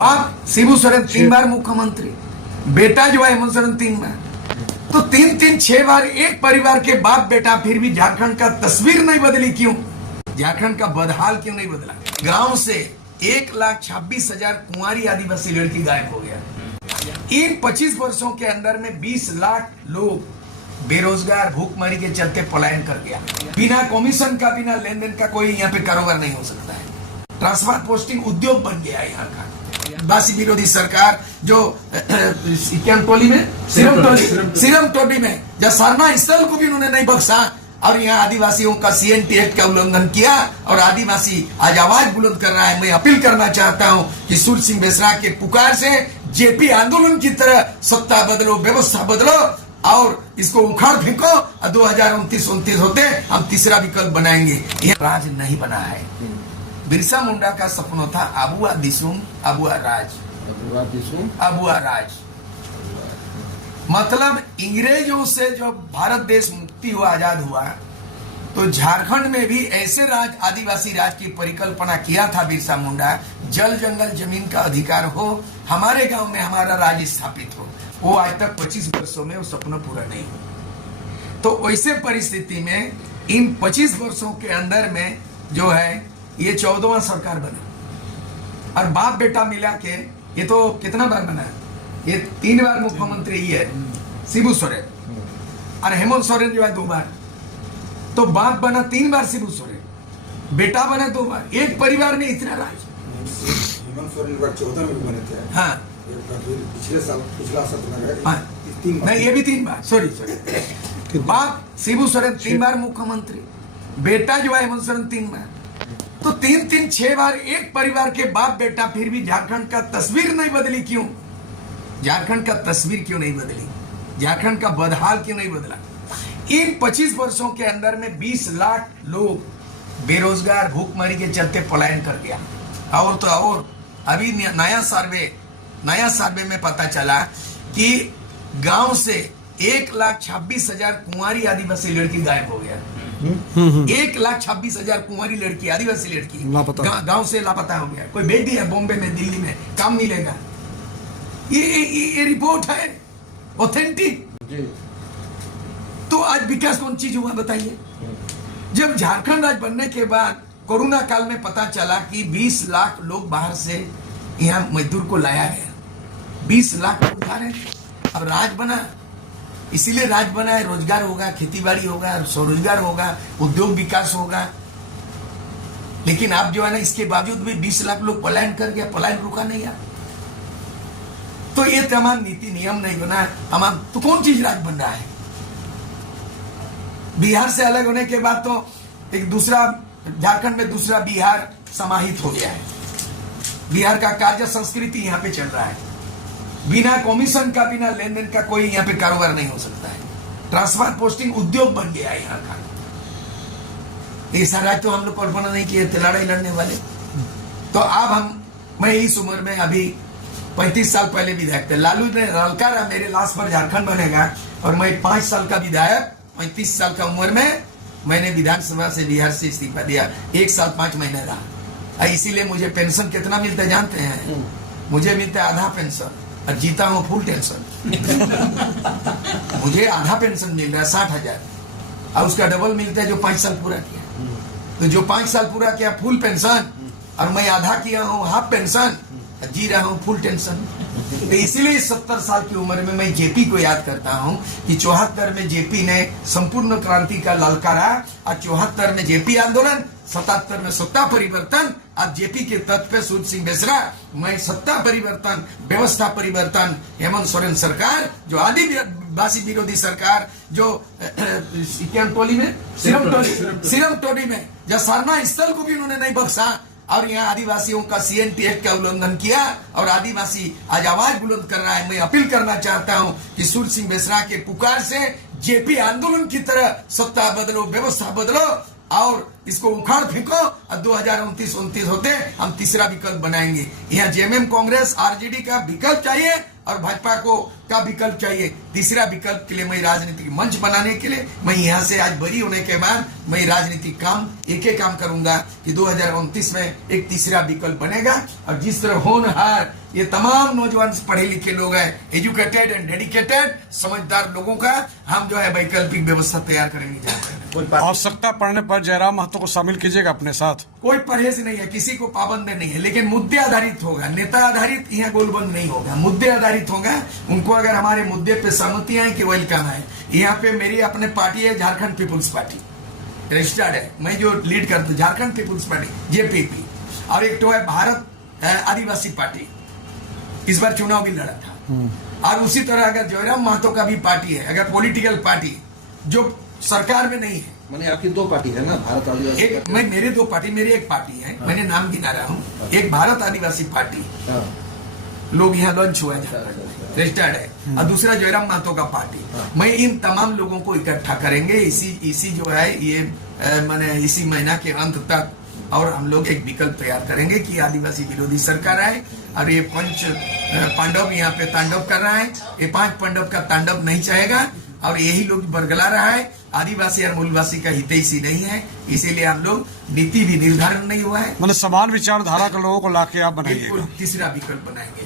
आप शिबू सोरेन 3 बार मुख्यमंत्री, बेटा जो है हेमंत सोरेन 3 बार, तो 6 बार एक परिवार के बाप बेटा, फिर भी झारखंड का तस्वीर नहीं बदली क्यों? झारखंड का बदहाल क्यों नहीं बदला? गांव से 1,26,000 कुंवारी आदिवासी लड़की गायब हो गया। इन 25 वर्षों के अंदर में 20 लाख लोग बेरोजगार भूखमरी के चलते पलायन कर गया। बिना कमीशन का, बिना लेन देन का कोई यहाँ पे कारोबार नहीं हो सकता है। ट्रांसफर पोस्टिंग उद्योग बन गया है यहाँ का। आदिवासी विरोधी सरकार जो टोली में सीरम टोली में जब सरना स्थल को भी उन्होंने नहीं बख्शा और यहाँ आदिवासियों का CNT एक्ट का उल्लंघन किया और आदिवासी आज आवाज बुलंद कर रहा है। मैं अपील करना चाहता हूँ कि सूर्य सिंह बेसरा के पुकार से जेपी आंदोलन की तरह सत्ता बदलो, व्यवस्था बदलो और इसको उखाड़ फेंको। 2029 होते हम तीसरा विकल्प बनाएंगे। यह राज नहीं बना है। बिरसा मुंडा का सपना था अबुआ दिसुम अबुआ राज, अबुआ राज मतलब इंग्रेजों से जो भारत देश मुक्ति हुआ, आजाद हुआ, तो झारखंड में भी ऐसे राज, आदिवासी राज की परिकल्पना किया था बिरसा मुंडा। जल जंगल जमीन का अधिकार हो, हमारे गांव में हमारा राज स्थापित हो। वो आज तक 25 वर्षों में वो सपना पूरा नहीं हुआ। तो वैसे परिस्थिति में इन 25 वर्षों के अंदर में जो है ये 14वां सरकार बना और बाप बेटा मिला के ये तो कितना बार बना है? ये 3 बार मुख्यमंत्री ही है शिबू सोरेन, और हेमंत सोरेन जो है 2 बार। तो बाप बना 3 बार शिबू सोरेन, बेटा बना 2 बार। एक परिवार में इतना राज। हेमंत सोरेन 14 में बने थे। हाँ, पिछला सत्र नहीं, ये भी 3 बार। सॉरी बाप शिबू सोरेन 3 बार मुख्यमंत्री, बेटा जो है हेमंत सोरेन 3 बार। तो 6 बार एक परिवार के बाप बेटा, फिर भी झारखंड का तस्वीर नहीं बदली क्यों? झारखंड का तस्वीर क्यों नहीं बदली? झारखंड का बदहाल क्यों नहीं बदला? इन 25 वर्षों के अंदर में 20 लाख लोग बेरोजगार भूखमरी के चलते पलायन कर गया। और तो और अभी नया सर्वे में पता चला कि गांव से 1,26,000 कुंवारी आदिवासी लड़की गायब हो गया। 1,26,000 कुंवारी लड़की, आदिवासी लड़की गांव से लापता हो गया। कोई भेज दिया बॉम्बे में, दिल्ली में, काम मिलेगा। ये रिपोर्ट है ऑथेंटिक। तो आज विकास कौन चीज हुआ बताइए? जब झारखंड राज्य बनने के बाद कोरोना काल में पता चला कि 20 लाख लोग बाहर से यहाँ मजदूर को लाया गया। 20 लाख लोग बाहर है। अब राज बना, इसीलिए राज बना है। रोजगार होगा, खेती बाड़ी होगा, स्वरोजगार होगा, उद्योग विकास होगा। लेकिन आप जो है ना, इसके बावजूद भी 20 लाख लोग पलायन कर गया, पलायन रुका नहीं यार। तो ये तमाम नीति नियम नहीं बना है तमाम, तो कौन चीज राज बन रहा है? बिहार से अलग होने के बाद तो एक दूसरा, झारखंड में दूसरा बिहार समाहित हो गया है। बिहार का कार्य संस्कृति यहाँ पे चल रहा है। बिना कमीशन का, बिना लेन देन का कोई यहाँ पे कारोबार नहीं हो सकता है। ट्रांसफर पोस्टिंग उद्योग बन गया है यहाँ का। ऐसा राज्य तो हम लोग कल्पना नहीं किए थे, लड़ाई लड़ने वाले। तो अब मैं इस उम्र में, अभी 35 साल पहले विधायक थे। लालू ने ललकारा मेरे लाश पर झारखंड बनेगा, और मैं 5 साल का विधायक, 35 साल का उम्र में मैंने विधानसभा से बिहार से इस्तीफा दिया। 1 साल 5 महीने रहा। इसीलिए मुझे पेंशन कितना मिलता है जानते हैं? मुझे मिलता है आधा पेंशन और जीता हूँ फुल टेंशन। मुझे आधा पेंशन मिल रहा है 60,000, और उसका डबल मिलता है जो 5 साल पूरा किया। तो जो 5 साल पूरा किया फुल पेंशन, और मैं आधा किया हूँ हाफ पेंशन, जी रहा हूँ फुल टेंशन। तो इसीलिए 70 साल की उम्र में मैं जेपी को याद करता हूँ कि 74 में जेपी ने संपूर्ण क्रांति का ललकारा, और 74 में जेपी आंदोलन, 77 में सत्ता परिवर्तन। अब जेपी के तत्व पे सूर्य सिंह बेसरा, मैं सत्ता परिवर्तन, व्यवस्था परिवर्तन, हेमंत सोरेन सरकार जो आदिवासी विरोधी सरकार जो टोली में सीरम टोली में जब सरना स्थल को भी उन्होंने नहीं बख्शा और यहाँ आदिवासियों का CNT एक्ट का उल्लंघन किया और आदिवासी आज आवाज बुलंद कर रहा है। मैं अपील करना चाहता हूँ कि सूर्य सिंह बेसरा के पुकार से जेपी आंदोलन की तरह सत्ता बदलो, व्यवस्था बदलो और इसको उखाड़ फेंको और 2029 होते हम तीसरा विकल्प बनाएंगे। यहाँ जेएमएम कांग्रेस आरजेडी का विकल्प चाहिए और भाजपा को का विकल्प चाहिए। तीसरा विकल्प के लिए मैं राजनीतिक मंच बनाने के लिए मैं यहाँ से आज बरी होने के बाद मैं राजनीतिक काम एक ही काम करूंगा कि 2029 में एक तीसरा विकल्प बनेगा। और जिस तरह होनहार ये तमाम नौजवान पढ़े लिखे लोग हैं, एजुकेटेड एंड डेडिकेटेड समझदार लोगों का हम जो है वैकल्पिक व्यवस्था तैयार करेंगे। आवश्यकता पड़ने पर जयराम महतो को शामिल कीजिएगा अपने साथ। कोई परहेज नहीं है, किसी को पाबंद नहीं है, लेकिन मुद्दे आधारित होगा, नेता आधारित यहाँ गोलबंद नहीं होगा, मुद्दे आधारित होगा। उनको अगर हमारे मुद्दे पे सहमति है कि वेलकम है। यहाँ पे मेरी अपने पार्टी है झारखंड पीपुल्स पार्टी रजिस्टर्ड है, मैं जो लीड करता हूँ झारखंड पीपुल्स पार्टी जेपीपी, और एक तो है भारत आदिवासी पार्टी, इस बार चुनाव भी लड़ा था। और उसी तरह अगर जयराम महतो का भी पार्टी है, अगर पॉलिटिकल पार्टी जो सरकार में नहीं है, मैंने आपकी दो पार्टी है ना, भारत आदिवासी एक मैं मेरे दो पार्टी, मेरी एक पार्टी है, मैंने नाम गिना रहा हूँ, एक भारत आदिवासी पार्टी लोग यहाँ लॉन्च हुआ है रजिस्टर्ड है, और दूसरा जयराम महतो का पार्टी। मैं इन तमाम लोगों को इकट्ठा करेंगे इसी जो है ये मैंने इसी महीना के अंत तक, और हम लोग एक विकल्प तैयार करेंगे कि आदिवासी विरोधी सरकार आए और ये पंच पांडव यहाँ पे तांडव कर रहा है, ये 5 पांडव का तांडव नहीं चाहेगा और यही लोग बरगला रहा है। आदिवासी और मूलवासी का हितैषी नहीं है, इसीलिए हम लोग नीति भी निर्धारण नहीं हुआ है। मतलब समान विचारधारा के लोगों को लाके आप बनाइएगा। तीसरा विकल्प बनाएंगे।